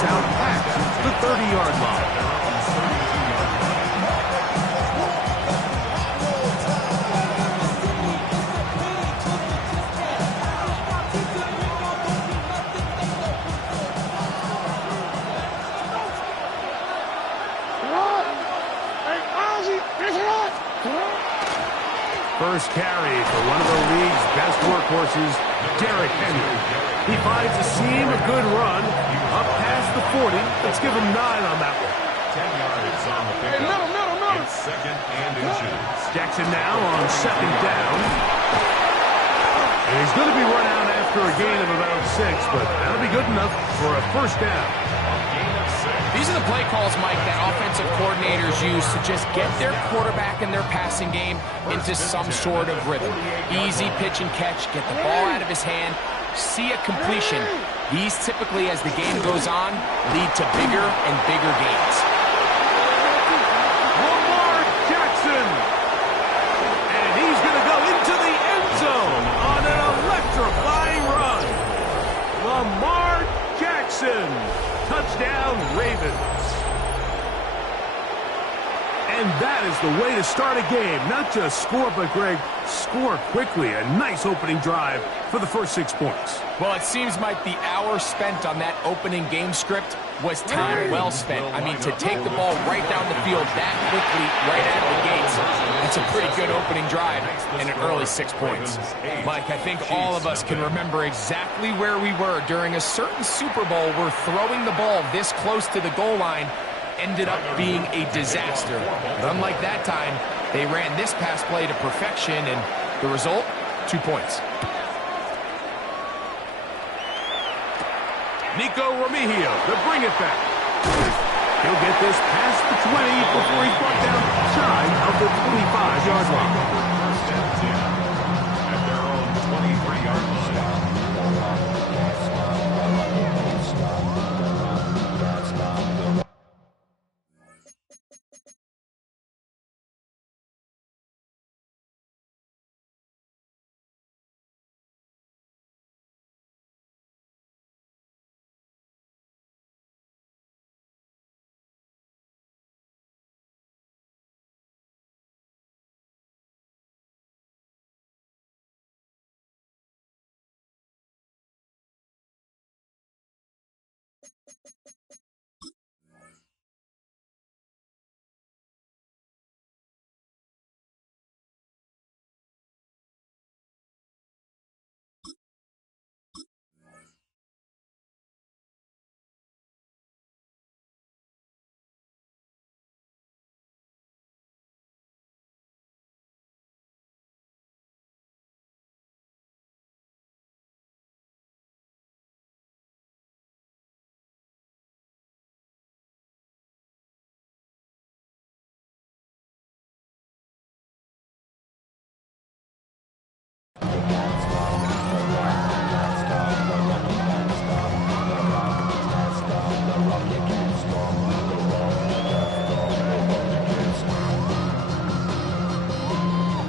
force out past the 30-yard line. First carry for one of the league's best workhorses, Derrick Henry. He finds a seam, a good run, up past the 40. Let's give him 9 on that one. 10 yards on the pickup. It's second and inches. Jackson now on second down. And he's going to be run out after a gain of about 6, but that'll be good enough for a first down. These are the play calls, Mike, that offensive coordinators use to just get their quarterback and their passing game into some sort of rhythm. Easy pitch and catch, get the ball out of his hand, see a completion. These typically, as the game goes on, lead to bigger and bigger gains. Lamar Jackson! And he's going to go into the end zone on an electrifying run. Lamar Jackson! Touchdown, Ravens. And that is the way to start a game. Not just score, but, Greg, score quickly. A nice opening drive for the first 6 points. Well, it seems like the hour spent on that opening game script was time well spent. I mean, to take the ball right down the field that quickly, right out of the gates, that's a pretty good opening drive and an early 6 points. Mike, I think all of us can remember exactly where we were during a certain Super Bowl where throwing the ball this close to the goal line ended up being a disaster. But unlike that time, they ran this pass play to perfection, and the result, 2 points. Nico Remigio to bring it back. He'll get this past the 20 before he's brought down shy of the 25-yard line. First and 10 at their own 23-yard line.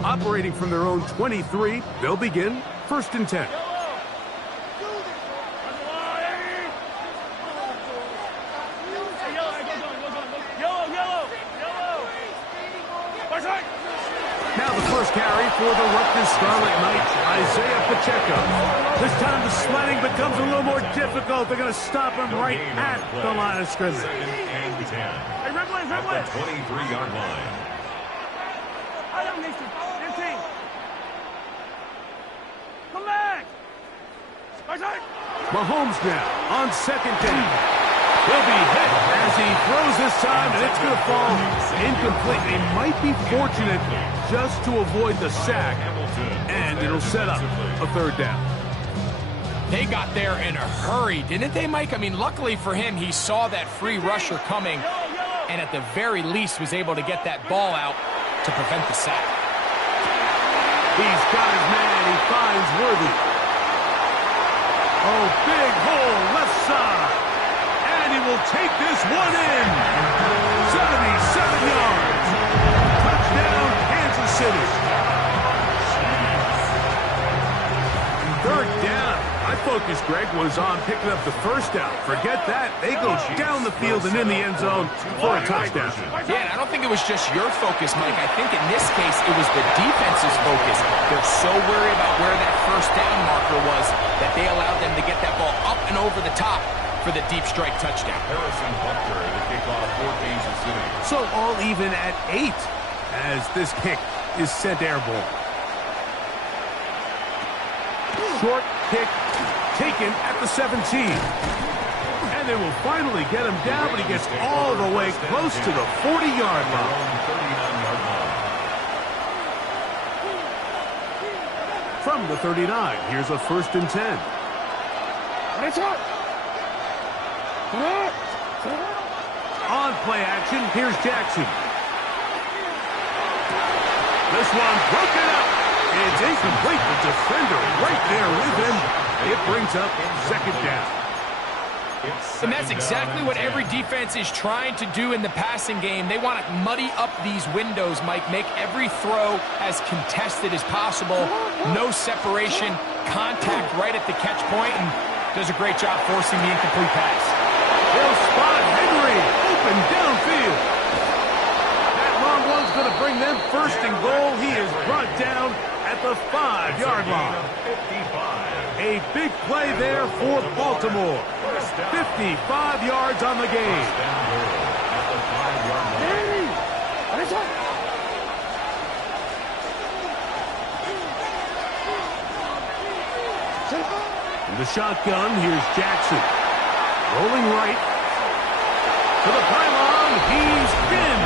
Operating from their own 23, they'll begin first and 10. Now the first carry for the Rutgers Scarlet Knights, Isaiah Pacheco. This time the sledding becomes a little more difficult. They're going to stop him right at the line of scrimmage. Second and 10 at the 23-yard line. Come back! Mahomes now on second down. He'll be hit as he throws this time, and it's going to fall incomplete. They might be fortunate just to avoid the sack, and it'll set up a third down. They got there in a hurry, didn't they, Mike? I mean, luckily for him, he saw that free rusher coming, and at the very least was able to get that ball out to prevent the sack. He's got his man. He finds Worthy. Oh, big hole left side. And he will take this one in. 77 yards. Touchdown, Kansas City. Third down. I focus, Greg, was on picking up the first down. Forget that. They go down the field and in the end zone for a touchdown. Yeah, and I don't think it was just your focus, Mike. I think in this case, it was the defense's focus. They're so worried about where that first down marker was that they allowed them to get that ball up and over the top for the deep strike touchdown. Harrison Butker, the kickoff for Kansas City. So all even at 8 as this kick is sent airborne. Short kick taken at the 17. And they will finally get him down, but he gets all the way close to the 40-yard line. From the 39, here's a 1st and 10. On play action, here's Jackson. This one broken up. It's incomplete. The defender right there with him. It brings up 2nd down. And that's exactly what every defense is trying to do in the passing game. They want to muddy up these windows, Mike, make every throw as contested as possible. No separation, contact right at the catch point, and does a great job forcing the incomplete pass. They'll spot Henry open downfield. That long one's going to bring them 1st and goal. He is brought down at the 5-yard line. A big play there for Baltimore. 55 yards on the game. In the shotgun, here's Jackson. Rolling right. To the pylon, he's in.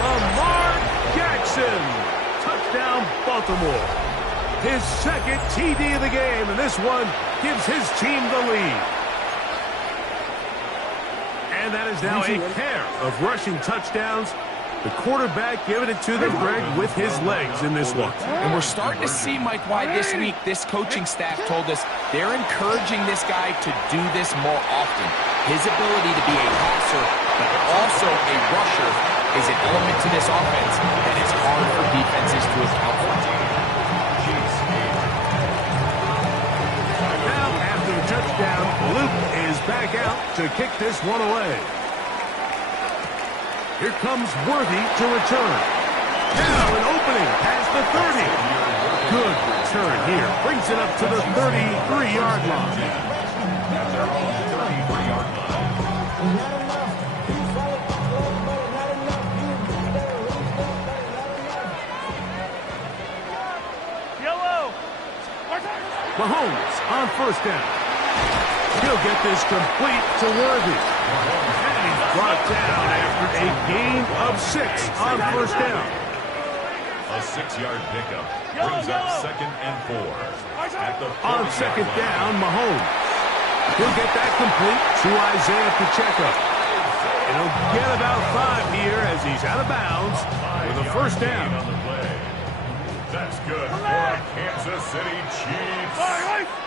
Lamar Jackson. Touchdown, Baltimore. His 2nd TD of the game, and this one gives his team the lead. And that is now a pair of rushing touchdowns. The quarterback giving it to them, Greg, with his legs in this one. And we're starting to see, Mike, why this week this coaching staff told us they're encouraging this guy to do this more often. His ability to be a passer, but also a rusher, is an element to this offense that is hard for defenses to account for. Now, after the touchdown, Luke is back out to kick this one away. Here comes Worthy to return. Now an opening past the 30. Good return here. Brings it up to the 33-yard line. Mahomes on 1st down. He'll get this complete to Worthy. And he's brought down after a gain of 6 on 1st down. A 6-yard pickup brings up 2nd and 4. On 2nd down, Mahomes. He'll get that complete to Isaiah Pacheco. And he'll get about 5 here as he's out of bounds with a 1st down. That's good for the Kansas City Chiefs.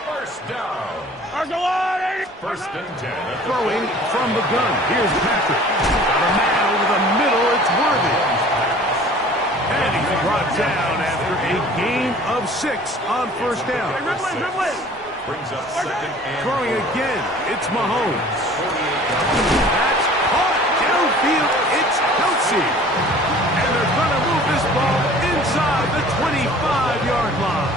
1st down. 1st and 10. Throwing from the gun. Here's Patrick. Got a man over the middle. It's Worthy. And he's brought down after a gain of 6 on 1st down. Brings up 2nd and Throwing again. It's Mahomes. That's caught downfield. It's Kelsey. And they're going to move this ball inside the 25-yard line.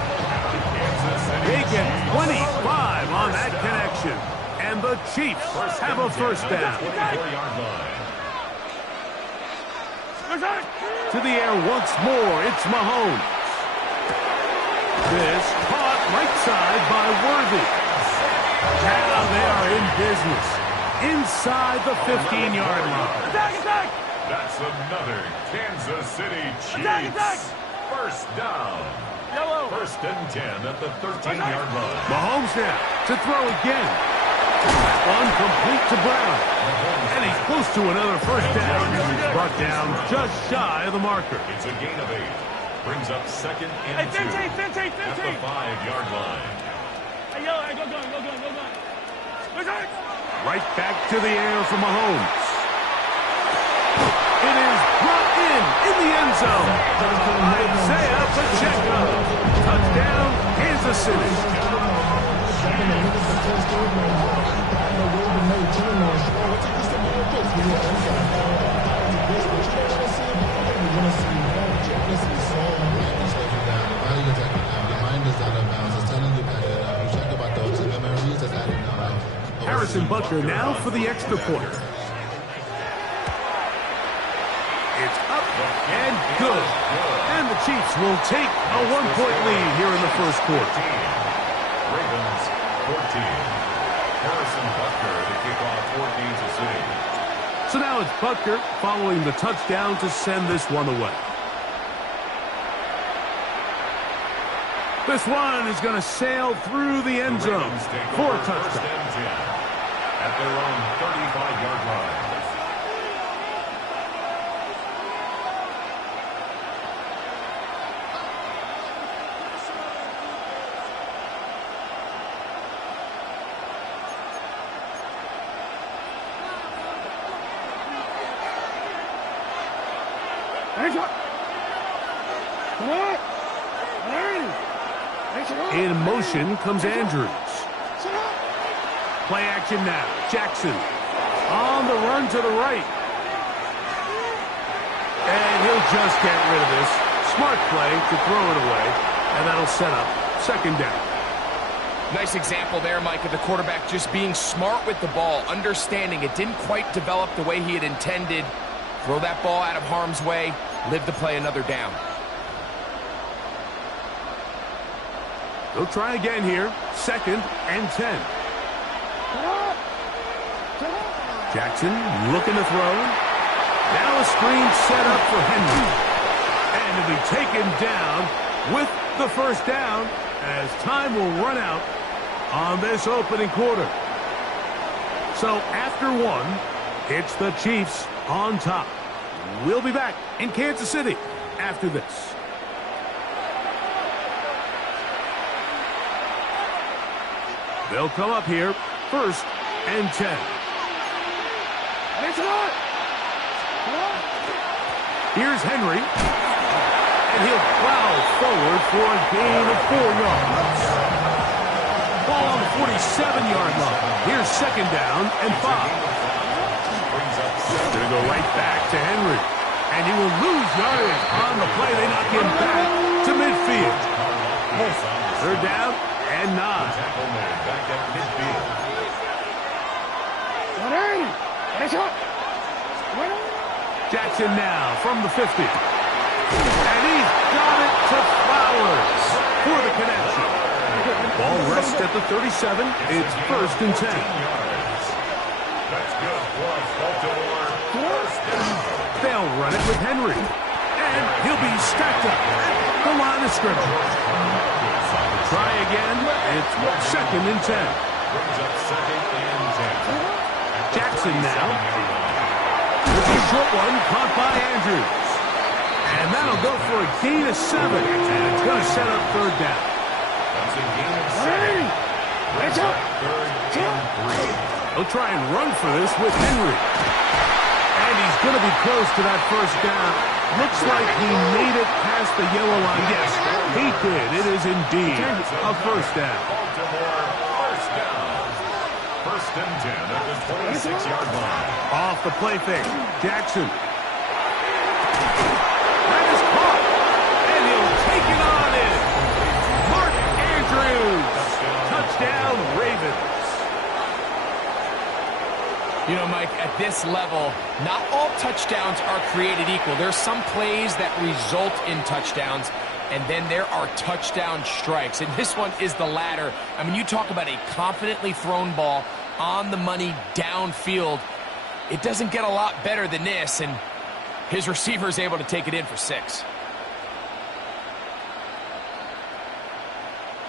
They get 25 on that connection. And the Chiefs have a 1st down. To the air once more. It's Mahomes. This caught right side by Worthy. Now they are in business. Inside the 15-yard line. That's another Kansas City Chiefs. 1st down. 1st and 10 at the 13-yard line. Mahomes now to throw again. One complete to Brown. And he's close to another 1st down. He's brought down just shy of the marker. It's a gain of 8. Brings up 2nd and 2 at the 5-yard line. Right back to the air for Mahomes. It is brought in the end zone. Isaiah Pacheco. Touchdown, Kansas City. Harrison Butker now for the extra point. It's up and good. And the Chiefs will take a 1-point lead here in the first quarter. Ravens 14. Harrison Butker to kick off for Kansas City. So now it's Butker following the touchdown to send this one away. This one is going to sail through the end zone for a touchdown. At their own 35-yard line. In motion comes Andrews. Play action now. Jackson on the run to the right. And he'll just get rid of this. Smart play to throw it away. And that'll set up second down. Nice example there, Mike, of the quarterback just being smart with the ball, understanding it didn't quite develop the way he had intended. Throw that ball out of harm's way, live to play another down. They'll try again here. 2nd and 10. Jackson looking to throw. Now a screen set up for Henry. And to be taken down with the first down as time will run out on this opening quarter. So after one, it's the Chiefs on top. We'll be back in Kansas City after this. They'll come up here, 1st and 10. Here's Henry. And he'll plow forward for a gain of 4 yards. Ball on the 47-yard line. Here's 2nd down and 5. Going to go right back to Henry. And he will lose yardage on the play. They knock him back to midfield. 3rd down and 9. Back at midfield. Jackson now from the 50. And he's got it to Flowers for the connection. Ball rests at the 37. It's 1st and 10. That's good for Baltimore. First down. They'll run it with Henry. And he'll be stacked up at the line of scrimmage. Try again. It's 2nd and 10. Brings up 2nd and 10. Jackson now. It's a short one caught by Andrews. And that'll go for a gain of 7. And it's going to set up 3rd down. That's a gain of 7. Brings up 3rd and 3. They'll try and run for this with Henry. And he's going to be close to that 1st down. Looks like he made it past the yellow line. Yes, he did. It is indeed a 1st down. Baltimore, 1st down. 1st and 10 at the 26-yard line. Off the play fake. Jackson. That is caught. And he'll take it on in. Mark Andrews. Touchdown, Ravens. You know, Mike, at this level, not all touchdowns are created equal. There's some plays that result in touchdowns, and then there are touchdown strikes. And this one is the latter. I mean, you talk about a confidently thrown ball on the money downfield. It doesn't get a lot better than this, and his receiver is able to take it in for 6.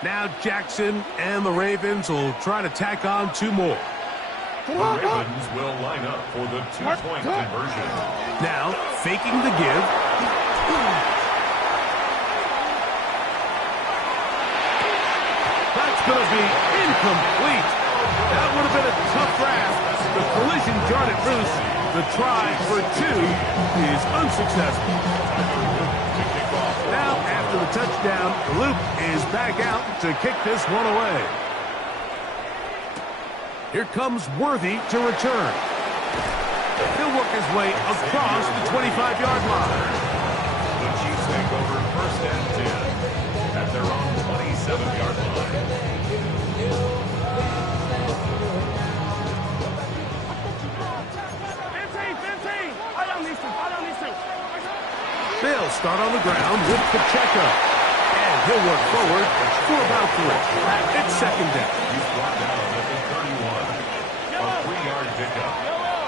Now Jackson and the Ravens will try to tack on 2 more. The Ravens will line up for the 2-point conversion. Now, faking the give. That's going to be incomplete. That would have been a tough grab. The collision jarred it loose. The try for 2 is unsuccessful. Now, after the touchdown, Luke is back out to kick this one away. Here comes Worthy to return. He'll work his way across the 25-yard line. The Chiefs take over first and 10 at their own 27-yard line. They'll start on the ground with Pacheco. And he'll work forward for about 3. It's second down. He's brought down at the 31. A 3-yard pickup.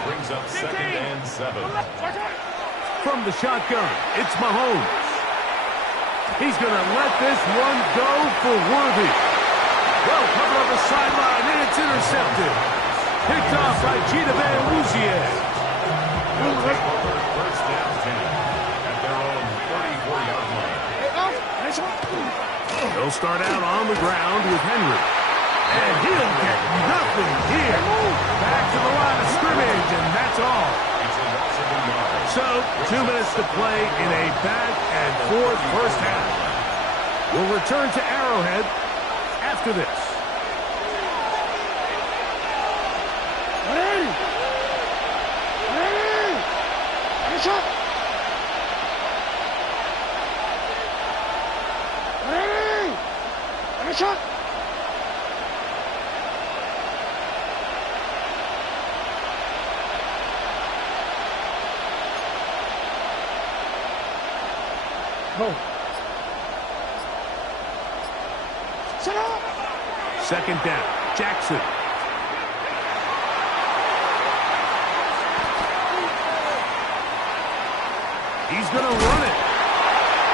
Brings up second and 7. From the shotgun, it's Mahomes. He's going to let this one go for Worthy. Well covered on the sideline, and it's intercepted. Picked off by Gita Van Wuzier. They'll take over first and 10 at their own 34-yard line. They'll start out on the ground with Henry. And he'll get nothing here. Back to the line of scrimmage, and that's all. It's a loss of a yard. So, 2 minutes to play in a back-and-forth first half. We'll return to Arrowhead after this. Second down, Jackson. He's going to run it.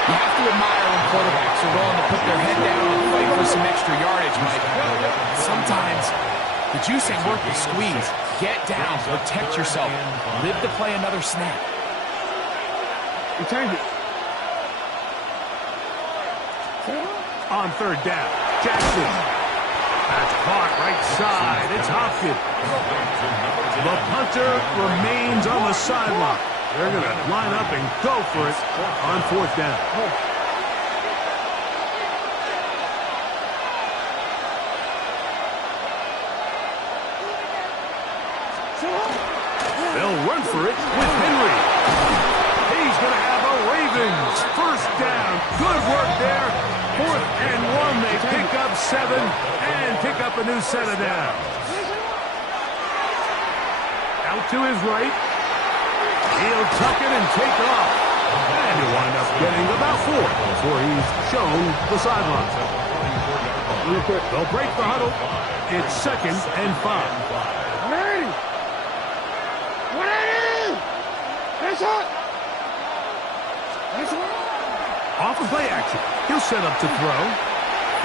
You have to admire when quarterbacks are willing to put their head down and fight for some extra yardage, Mike. Sometimes the juice ain't worth the squeeze. Get down, protect yourself, live to play another snap. Return it. On third down, Jackson. That's caught right side. It's Hopkins. The punter remains on the sideline. They're going to line up and go for it on fourth down. They'll run for it with Henry. He's going to have a Ravens first down. Good work there. 4th and 1. They pick up 7 and pick up a new set of downs. Out to his right. He'll tuck it and take off. And he'll wind up getting about 4 before he's shown the sideline. They'll break the huddle. It's 2nd and 5. Off of play action. He'll set up to throw.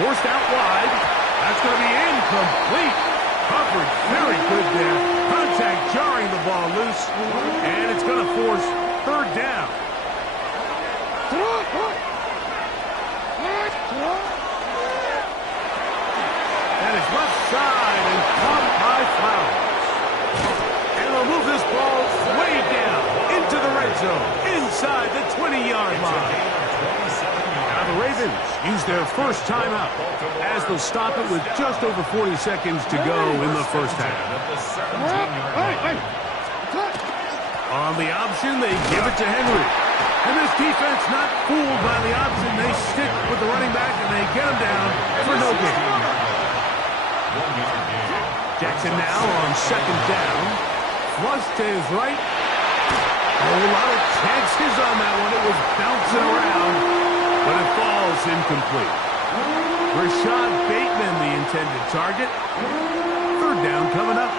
Forced out wide. That's going to be incomplete. Coverage very good there. Contact jarring the ball loose. And it's going to force third down. That is left side and caught by Flowers. And they'll move this ball way down into the red zone. Inside the 20-yard line. Now the Ravens use their first timeout as they'll stop it with just over 40 seconds to go in the first half. On the option, they give it to Henry. And this defense not fooled by the option. They stick with the running back and they get him down for no gain. Jackson now on second down. Flush to his right. A lot of chances on that one. It was bouncing around, but it falls incomplete. Rashad Bateman, the intended target. Third down coming up.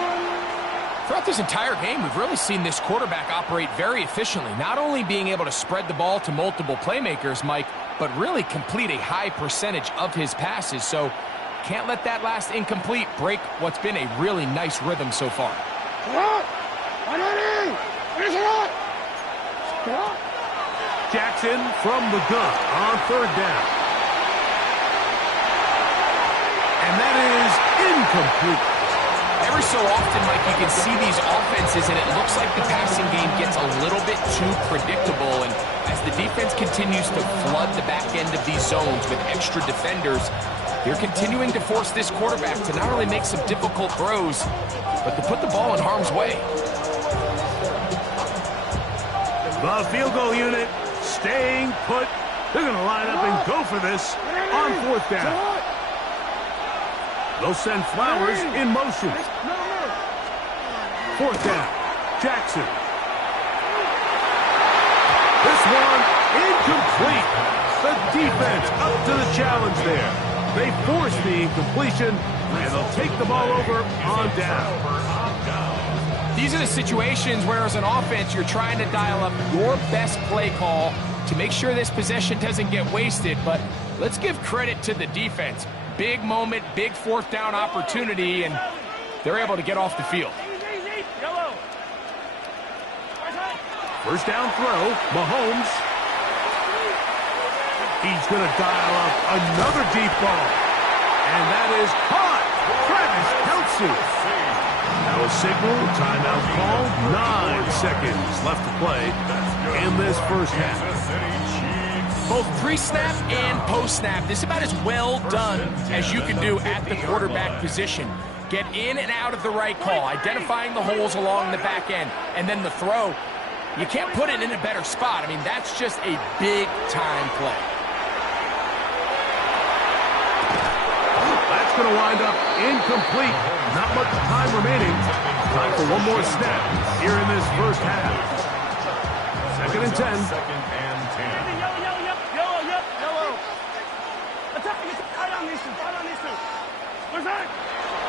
Throughout this entire game, we've really seen this quarterback operate very efficiently, not only being able to spread the ball to multiple playmakers, Mike, but really complete a high percentage of his passes. So can't let that last incomplete break what's been a really nice rhythm so far. Jackson from the gun on third down. And that is incomplete. Every so often, Mike, you can see these offenses, and it looks like the passing game gets a little bit too predictable. And as the defense continues to flood the back end of these zones with extra defenders, They're continuing to force this quarterback to not only make some difficult throws, but to put the ball in harm's way. The field goal unit staying put. They're going to line up and go for this on 4th down. They'll send Flowers in motion. 4th down. Jackson. This one incomplete. The defense up to the challenge there. They force the incompletion, and they'll take the ball over on down. These are the situations where, as an offense, you're trying to dial up your best play call to make sure this possession doesn't get wasted. But let's give credit to the defense. Big moment, big 4th down opportunity, and they're able to get off the field. First down throw, Mahomes. He's going to dial up another deep ball. And that is caught. Travis Kelce. Now a signal, timeout call. 9 seconds left to play in this first half. Both pre-snap and post-snap, this is about as well done as you can do at the quarterback position. Get in and out of the right call, identifying the holes along the back end, and then the throw. You can't put it in a better spot. I mean, that's just a big-time play. That's going to wind up incomplete. Not much time remaining. Time for one more snap here in this first half. 2nd and 10.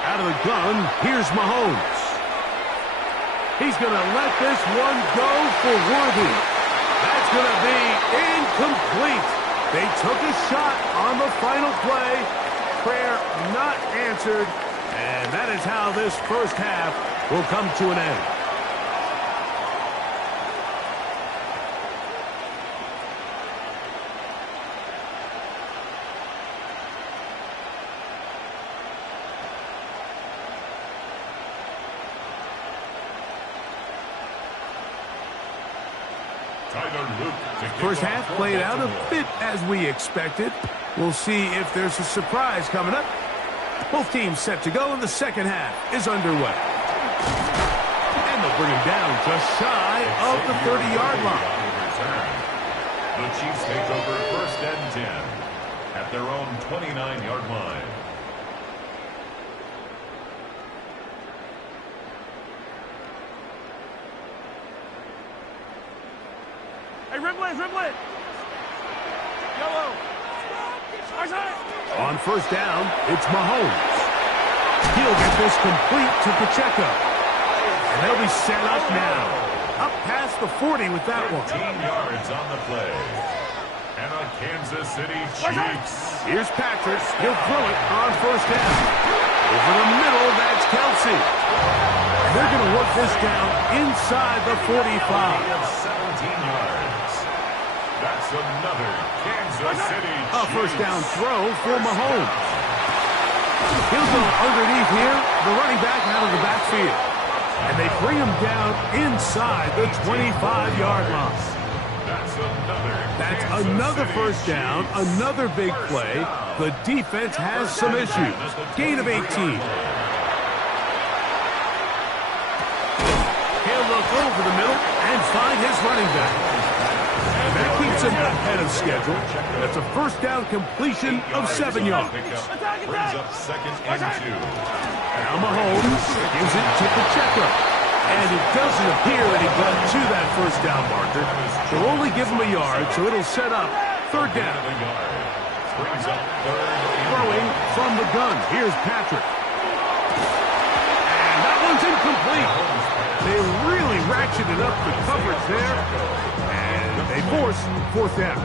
Out of the gun, here's Mahomes. He's going to let this one go for Worthy. That's going to be incomplete. They took a shot on the final play. Prayer not answered. And that is how this first half will come to an end. First half played out a bit as we expected. We'll see if there's a surprise coming up. Both teams set to go, and the second half is underway. And they'll bring him down just shy of the 30-yard line. The Chiefs take over 1st and 10 at their own 29-yard line. Hey, ribble it. Yellow. On 1st down, it's Mahomes. He'll get this complete to Pacheco. And they'll be set up now. Up past the 40 with that one. 15 yards on the play. And a Kansas City Chiefs. Here's Patrick. He'll throw it on 1st down. Over the middle, that's Kelce. And they're going to work this down inside the 45. 17 yards. That's another Kansas City Chiefs. A 1st down throw for Mahomes. He'll go underneath here. The running back out of the backfield. And they bring him down inside the 25-yard line. That's another 1st down, another big play. The defense has some issues. Gain of 18. He'll look over the middle and find his running back. That keeps him ahead of schedule. That's a 1st down completion of 7 yards. Brings up 2nd and 2. Now Mahomes gives it to Pacheco. And it doesn't appear that he got to that 1st down marker. They'll only give him a yard, so it'll set up 3rd down. Brings up 3rd. Throwing from the gun. Here's Patrick. And that one's incomplete. They really ratcheted up the coverage there. They force 4th down.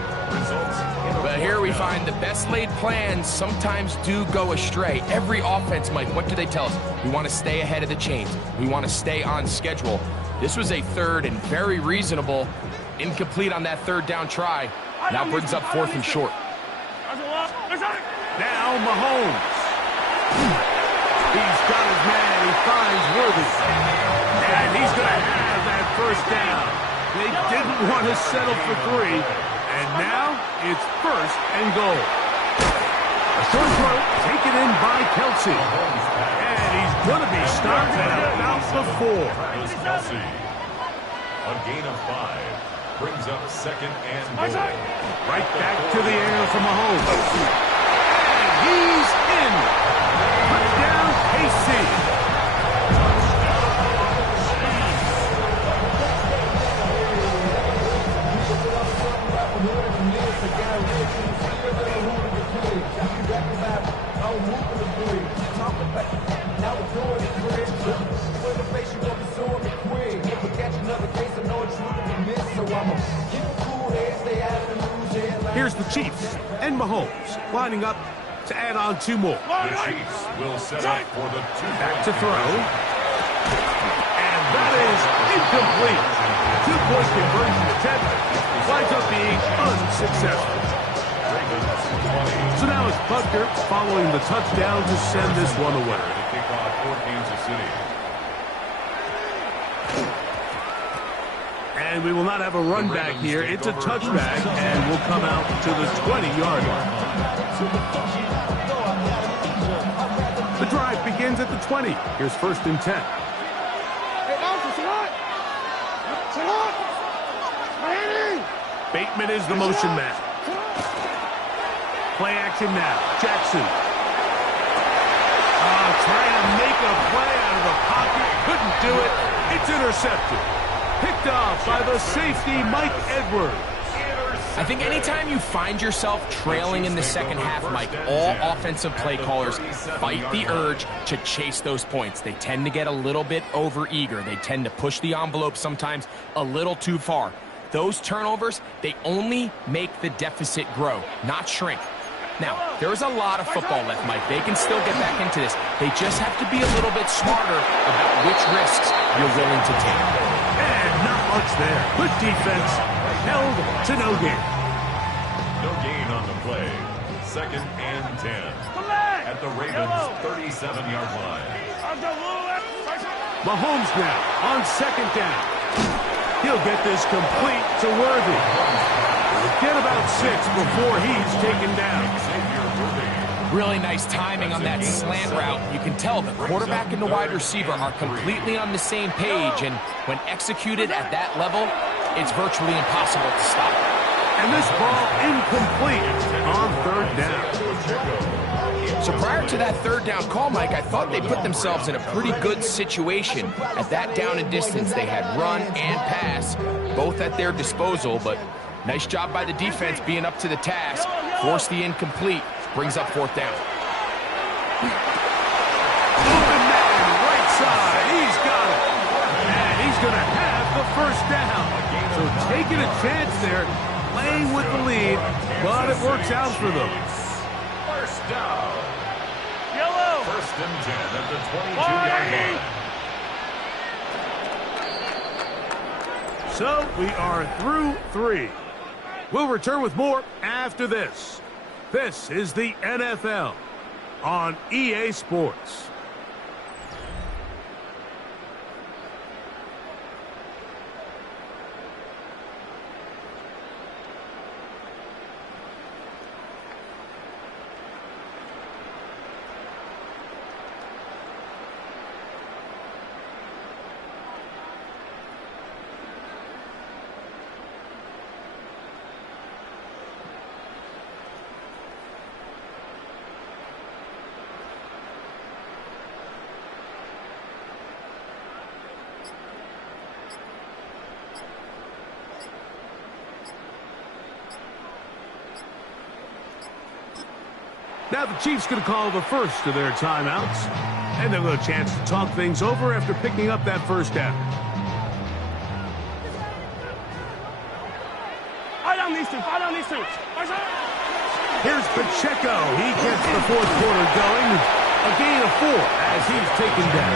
But here we find the best laid plans sometimes do go astray. Every offense, Mike, what do they tell us? We want to stay ahead of the chains. We want to stay on schedule. This was a 3rd and very reasonable. Incomplete on that 3rd down try. Now brings up 4th and short. Now Mahomes. He's got his man. He finds Worthy. And he's going to have that 1st down. They didn't want to settle for 3, and now it's 1st and goal. A short throw taken in by Kelsey. And he's going to be stopped at about the 4. Kelsey. A gain of 5. Brings up second and goal. Right back to the air from Mahomes. And he's in. Touchdown, KC. Here's the Chiefs and Mahomes lining up to add on 2 more. The Chiefs will set up for the 2 back to throw. And that is incomplete. 2-point conversion attempt winds up being unsuccessful. So now it's Butker following the touchdown to send this one away. To kick off for Kansas City. And we will not have a run back here. It's a touchback, and we'll come out to the 20-yard line. The drive begins at the 20. Here's 1st and 10. Bateman is the motion man. Play action now. Jackson. Trying to make a play out of the pocket. Couldn't do it. It's intercepted. Picked off by the safety, Mike Edwards. I think anytime you find yourself trailing in the second half, Mike, all offensive play callers fight the urge to chase those points. They tend to get a little bit overeager. They tend to push the envelope sometimes a little too far. Those turnovers, they only make the deficit grow, not shrink. Now, there's a lot of football left, Mike. They can still get back into this. They just have to be a little bit smarter about which risks you're willing to take. And not much there. Good defense. Held to no gain. No gain on the play. 2nd and 10. At the Ravens' 37-yard line. Mahomes now on 2nd down. He'll get this complete to Worthy. He'll get about 6 before he's taken down. Really nice timing on that slant route. You can tell the quarterback and the wide receiver are completely on the same page, and when executed at that level, it's virtually impossible to stop. And this ball incomplete on 3rd down. So prior to that 3rd down call, Mike, I thought they put themselves in a pretty good situation. At that down and distance, they had run and pass, both at their disposal, but nice job by the defense being up to the task. Forced the incomplete, brings up 4th down. Open man, right side, he's got it. And he's going to have the 1st down. So taking a chance there, playing with the lead, but it works out for them. 1st down. Yellow. 1st and 10 at the 22-yard line. So we are through 3. We'll return with more after this. This is the NFL on EA Sports. Now the Chiefs going to call the first of their timeouts. And they'll get a chance to talk things over after picking up that 1st down. Fight on these two. Fight on these two. Here's Pacheco. He gets the 4th quarter going. A gain of 4 as he's taken down.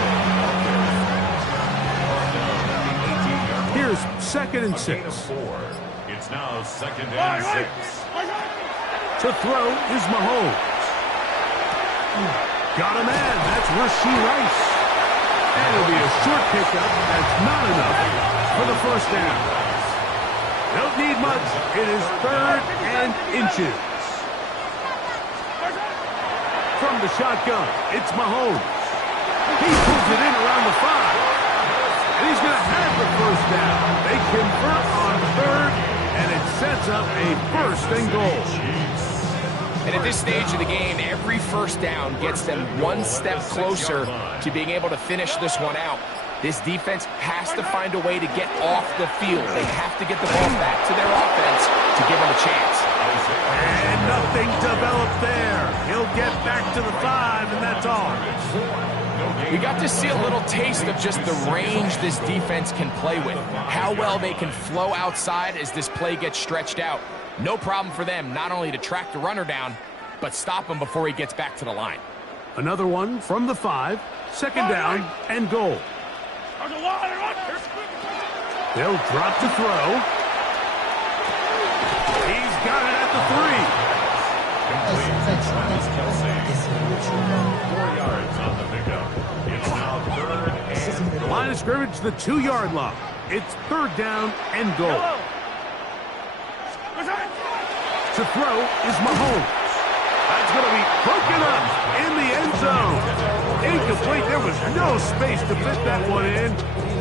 Here's 2nd and 6. It's now 2nd and 6. To throw is Mahomes. Got a man. That's Rashee Rice. And it'll be a short pickup. That's not enough for the 1st down. Don't need much. It is 3rd and inches. From the shotgun, it's Mahomes. He pulls it in around the 5. And he's going to have the first down. They convert on third, and it sets up a 1st and goal. And at this stage of the game, every first down gets them one step closer to being able to finish this one out. This defense has to find a way to get off the field. They have to get the ball back to their offense to give them a chance. And nothing developed there. He'll get back to the 5, and that's all. We got to see a little taste of just the range this defense can play with. How well they can flow outside as this play gets stretched out. No problem for them not only to track the runner down, but stop him before he gets back to the line. Another one from the 5. 2nd down and goal. They'll drop to throw. He's got it at the 3. 4 yards on the pickup. It's now 3rd and... Line of scrimmage, the 2-yard line. It's 3rd down and goal. To throw is Mahomes. That's going to be broken up in the end zone. Incomplete. There was no space to fit that one in.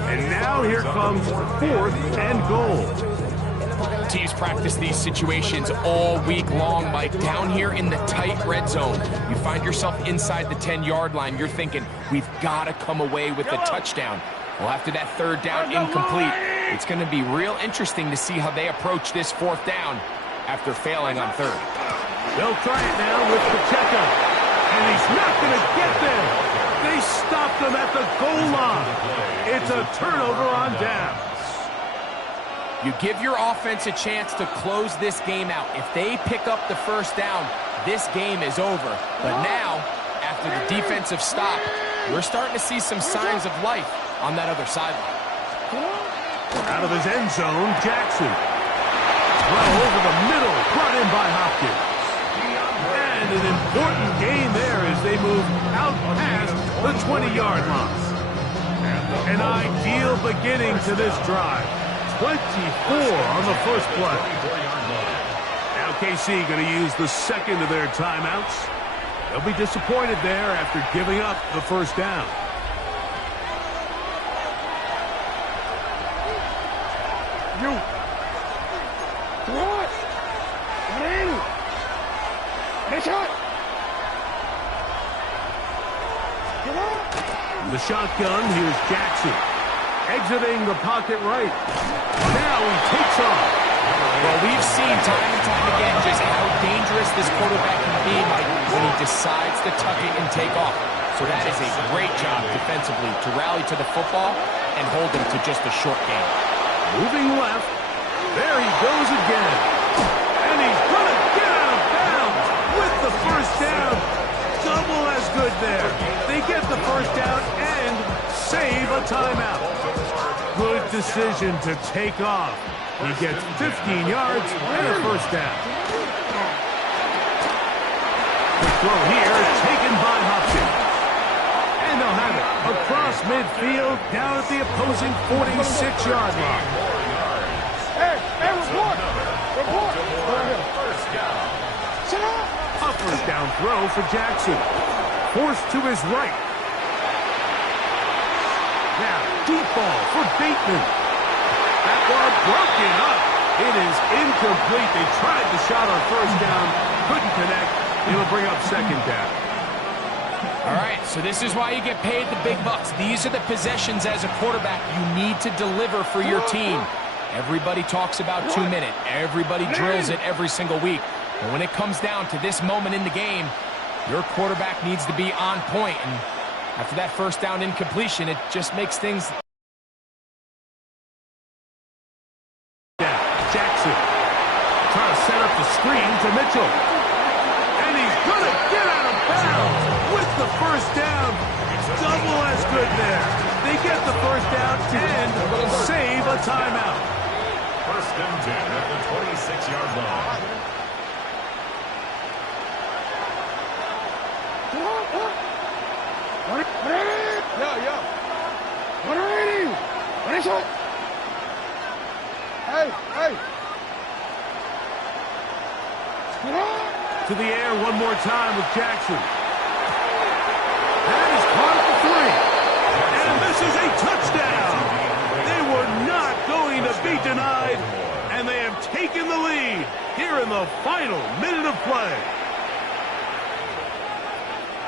And now here comes 4th and goal. Teams practice these situations all week long, Mike. Down here in the tight red zone, you find yourself inside the 10-yard line. You're thinking, we've got to come away with a touchdown. Well, after that 3rd down incomplete, it's going to be real interesting to see how they approach this 4th down after failing on 3rd. They'll try it now with Pacheco. And he's not going to get there. They stopped him at the goal line. It's a turnover on downs. You give your offense a chance to close this game out. If they pick up the 1st down, this game is over. But now, after the defensive stop, we're starting to see some signs of life on that other sideline. Out of his end zone, Jackson. Well, over the middle, brought in by Hopkins. And an important gain there as they move out past the 20-yard line. An ideal beginning to this drive. 24 on the first play. Now KC going to use the 2nd of their timeouts. They'll be disappointed there after giving up the 1st down. The shotgun, here's Jackson. Exiting the pocket right. Now he takes off. Well, we've seen time and time again just how dangerous this quarterback can be, Mike, when he decides to tuck it and take off. So that is a great job defensively to rally to the football and hold him to just a short game. Moving left. There he goes again. And he's going to get out of bounds with the 1st down. Double as good there. They get the 1st down and save a timeout. Good decision to take off. He gets 15 yards and a 1st down. The throw here taken by Hopkins. And they'll have it across midfield down at the opposing 46-yard line. Hey, report! First down. A 1st down throw for Jackson. Forced to his right. Now, deep ball for Bateman. That ball broken up. It is incomplete. They tried the shot on 1st down. Couldn't connect. It'll bring up 2nd down. All right, so this is why you get paid the big bucks. These are the possessions as a quarterback you need to deliver for your team. Everybody talks about 2-minute. Everybody drills it every single week. But when it comes down to this moment in the game, your quarterback needs to be on point. And after that 1st down incompletion, it just makes things... Jackson trying to set up the screen to Mitchell. And he's going to get out of bounds with the 1st down. Double as good there. They get the 1st down and save a timeout. 1st and 10 at the 26-yard line. To the air one more time with Jackson. be denied, and they have taken the lead here in the final minute of play.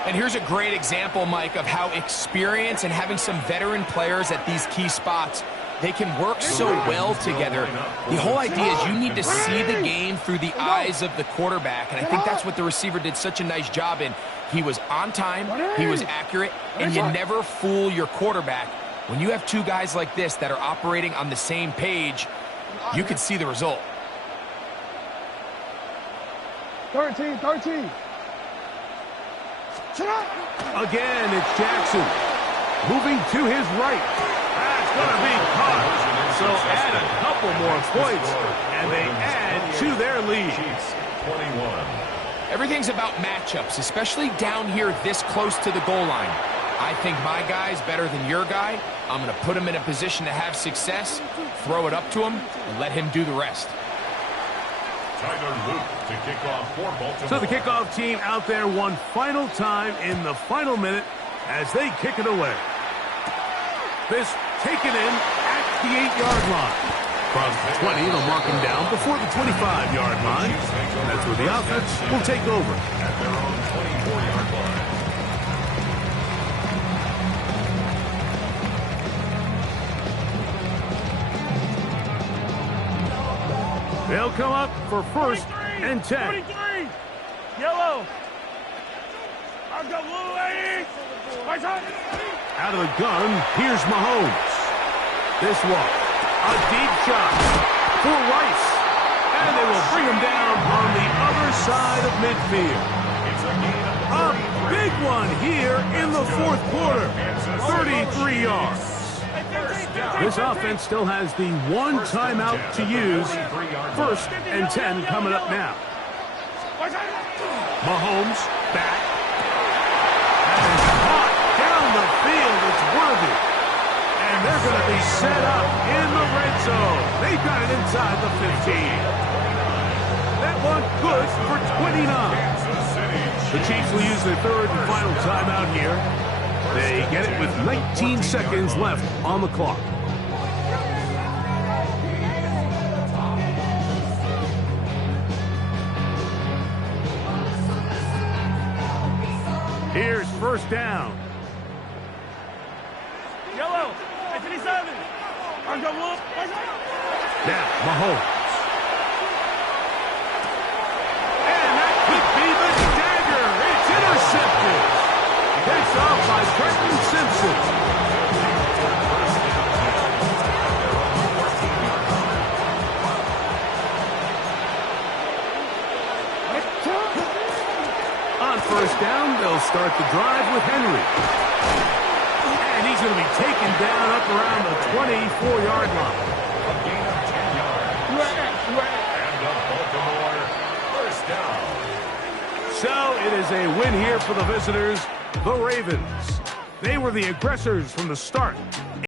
And here's a great example, Mike, of how experience and having some veteran players at these key spots, they can work so well together. The whole idea is you need to see the game through the eyes of the quarterback, and I think that's what the receiver did such a nice job in. He was on time, he was accurate, and you never fool your quarterback. When you have two guys like this that are operating on the same page, you can see the result. 13. Again, it's Jackson. Moving to his right. That's going to be caught. So add a couple more points, and they add to their lead. 21. Everything's about matchups, especially down here this close to the goal line. I think my guy's better than your guy. I'm going to put him in a position to have success, throw it up to him, and let him do the rest. Tyler Luke to kick off for Baltimore. So the kickoff team out there one final time in the final minute as they kick it away. This taken in at the 8-yard line. Across the 20, they'll mark him down before the 25-yard line. That's where the offense will take over. At their own 24-yard line. They'll come up for first and 10. 23. Yellow. I've got blue ladies. Out of the gun, here's Mahomes. This one, a deep shot for Rice. And they will bring him down on the other side of midfield. A big one here in the fourth quarter. 33 yards. This offense still has the one timeout to use. First and 10 coming up now. Mahomes back. And caught down the field. It's worthy. And they're going to be set up in the red zone. They've got it inside the 15. That one good for 29. The Chiefs will use their third and final timeout here. They get it with 19 seconds left on the clock. Here's first down. Yellow. 27. Now, Mahomes. And that could be the dagger. It's intercepted. Takes off by Preston Simpson. On first down, they'll start the drive with Henry. And he's going to be taken down up around the 24-yard line. A gain of 10 yards. And the Baltimore first down. So it is a win here for the visitors, the Ravens. They were the aggressors from the start,